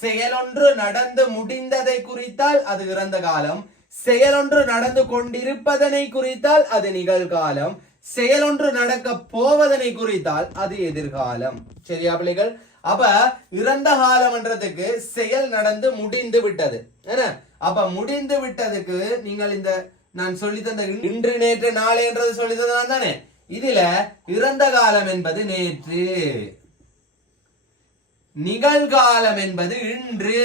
செயலொன்று நடந்து முடிந்ததை குறித்தால் அது இறந்த காலம், செயலொன்று நடந்து கொண்டிருப்பதனை குறித்தால் அது நிகழ்காலம், செயலொன்று நடக்க போவதனை குறித்தால் அது எதிர்காலம். சரியா பிள்ளைகள்? அப்ப இறந்த காலம் என்றதுக்கு செயல் நடந்து முடிந்து விட்டது. அப்ப முடிந்து விட்டதுக்கு நீங்கள் இந்த நான் சொல்லி தந்த இன்று நேற்று நாளை என்றது சொல்லி தந்தான் தானே. இதுல இறந்த காலம் என்பது நேற்று, நிகழ்காலம் என்பது இன்று,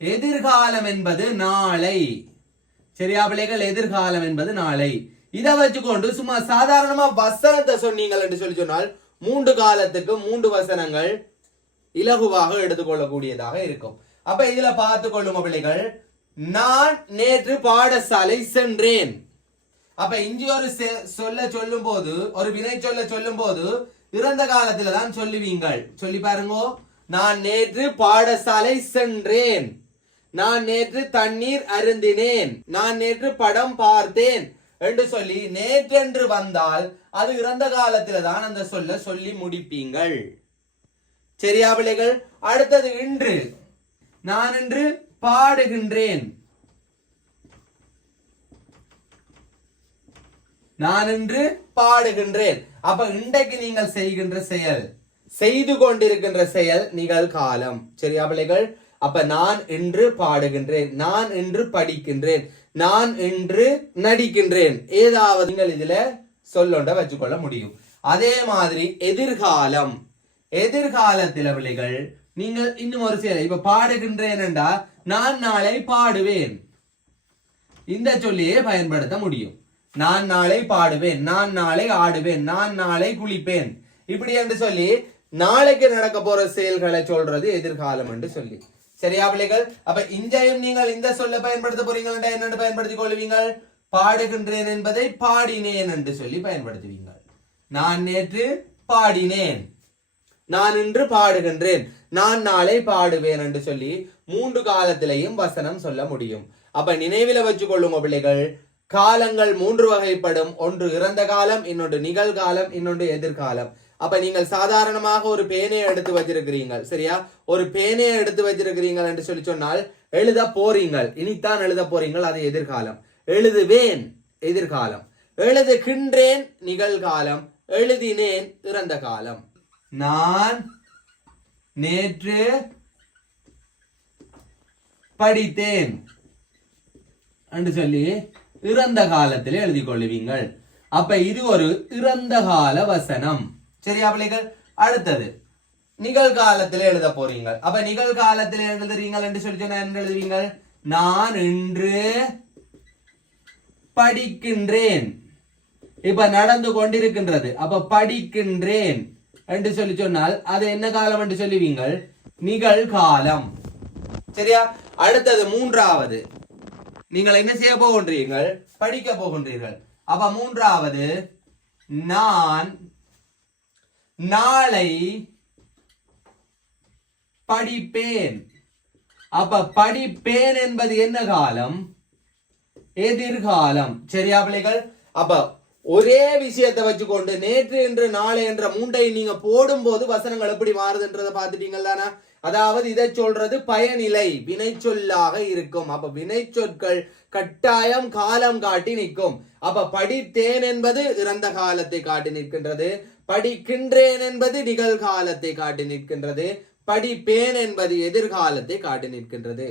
எதிர்காலம் என்பது நாளை. சரியா பிள்ளைகள்? எதிர்காலம் என்பது நாளை. இதை வச்சுக்கொண்டு சும்மா சாதாரணமா வசனத்தை சொன்னீங்கள் என்று சொல்லி சொன்னால் 3 காலத்துக்கு 3 வசனங்கள் இலகுவாக எடுத்துக்கொள்ளக்கூடியதாக இருக்கும். அப்ப இதுல பார்த்து கொள்ளும் பிள்ளைகள், நான் நேற்று பாடசாலை சென்றேன். அப்ப இஞ்சி ஒரு சொல்லும் போது, ஒரு வினை சொல்லும் போது இறந்த காலத்துல தான் சொல்லுவீங்கள். சொல்லி பாருங்க. நான் நேற்று பாடசாலை சென்றேன், நான் நேற்று தண்ணீர் அருந்தினேன், நான் நேற்று படம் பார்த்தேன் என்று சொல்லி நேற்றென்று வந்தால் அது இறந்த காலத்துல தான் அந்த சொல்ல சொல்லி முடிப்பீங்கள். சரியா பிள்ளைகள்? அடுத்தது இன்று. நான் இன்று பாடுகின்றேன், நான் இன்று பாடுகின்றேன். அப்ப இன்றைக்கு நீங்கள் செய்கின்ற செயல், செய்து கொண்டிருக்கின்ற செயல் நிகழ்காலம். சரியா பிள்ளைகள்? அப்ப நான் இன்று பாடுகின்றேன், நான் இன்று படிக்கின்றேன், நான் இன்று நடிக்கின்றேன். ஏதாவது நீங்கள் இதுல சொல்லொண்ட வச்சுக்கொள்ள முடியும். அதே மாதிரி எதிர்காலம். எதிர்காலத்தில பிள்ளைகள் நீங்கள் இன்னும் ஒரு செயல், இப்ப பாடுகின்றேன் என்றா நான் நாளை பாடுவேன், இந்த சொல்லியே பயன்படுத்த முடியும். நான் நாளை பாடுவேன், நான் நாளை ஆடுவேன், நான் நாளை குளிப்பேன், இப்படி என்று சொல்லி நாளைக்கு நடக்க போற செயல்களை சொல்றது எதிர்காலம் என்று சொல்லி. சரியா பிள்ளைகள்? அப்ப இன்றையும் நீங்கள் இந்த சொல்ல பயன்படுத்த போறீங்க என்னென்று பயன்படுத்திக் கொள்வீங்கள்? பாடுகின்றேன் என்பதை பாடினேன் என்று சொல்லி பயன்படுத்துவீங்கள். நான் நேற்று பாடினேன், நான் இன்று பாடுகின்றேன், நான் நாளை பாடுவேன் என்று சொல்லி 3 காலத்திலையும் வசனம் சொல்ல முடியும். அப்ப நினைவில வச்சு கொள்ளுங்க பிள்ளைகள், காலங்கள் 3 வகைப்படும். ஒன்று இறந்த காலம், இன்னொன்று நிகழ்காலம், இன்னொன்று எதிர்காலம். அப்ப நீங்கள் சாதாரணமாக ஒரு பேனையை எடுத்து வச்சிருக்கிறீர்கள். சரியா? ஒரு பேனையை எடுத்து வச்சிருக்கிறீர்கள் என்று சொல்லி சொன்னால் எழுத போறீங்கள், இனித்தான் எழுத போறீங்கள், அது எதிர்காலம். எழுதுவேன் எதிர்காலம், எழுதுகின்றேன் நிகழ்காலம், எழுதினேன் இறந்த காலம். நான் நேற்று படித்தேன் என்று சொல்லி இறந்த காலத்தில் எழுதி கொள்ளுவீங்கள். அப்ப இது ஒரு இறந்த கால வசனம். சரியா பிள்ளைகள்? அடுத்தது நிகழ்காலத்தில் எழுத போறீங்க. அப்ப நிகழ்காலத்தில் எழுதுறீங்கள் என்று சொல்லி சொன்னா என்ன எழுதுவீங்கள்? நான் இன்று படிக்கின்றேன். இப்ப நடந்து கொண்டிருக்கின்றது, அப்ப படிக்கின்றேன் என்று சொல்லி சொன்னால் அது என்ன காலம் என்று சொல்லுவீங்கள்? நிகழ்காலம். சரியா? அடுத்தது 3வது, நீங்கள் என்ன செய்ய போகின்றீர்கள்? படிக்க போகின்றீர்கள். அப்ப 3வது, நான் நாளை படிப்பேன். அப்ப படிப்பேன் என்பது என்ன காலம்? எதிர்காலம். சரியா பிள்ளைகள்? அப்ப ஒரே விஷயத்தை வச்சுக்கொண்டு நேற்று என்று நாளை என்ற 3ஐ நீங்க போடும் போது வசனங்கள் எப்படி மாறுதுன்றதை பார்த்துட்டீங்கள் தானே. அதாவது இதை சொல்றது பயனிலை வினை சொல்லாக இருக்கும். அப்ப வினை சொற்கள் கட்டாயம் காலம் காட்டி நிற்கும். அப்ப படித்தேன் என்பது இறந்த காலத்தை காட்டி நிற்கின்றது, படிக்கின்றேன் என்பது நிகழ்காலத்தை காட்டி நிற்கின்றது, படிப்பேன் என்பது எதிர்காலத்தை காட்டி நிற்கின்றது.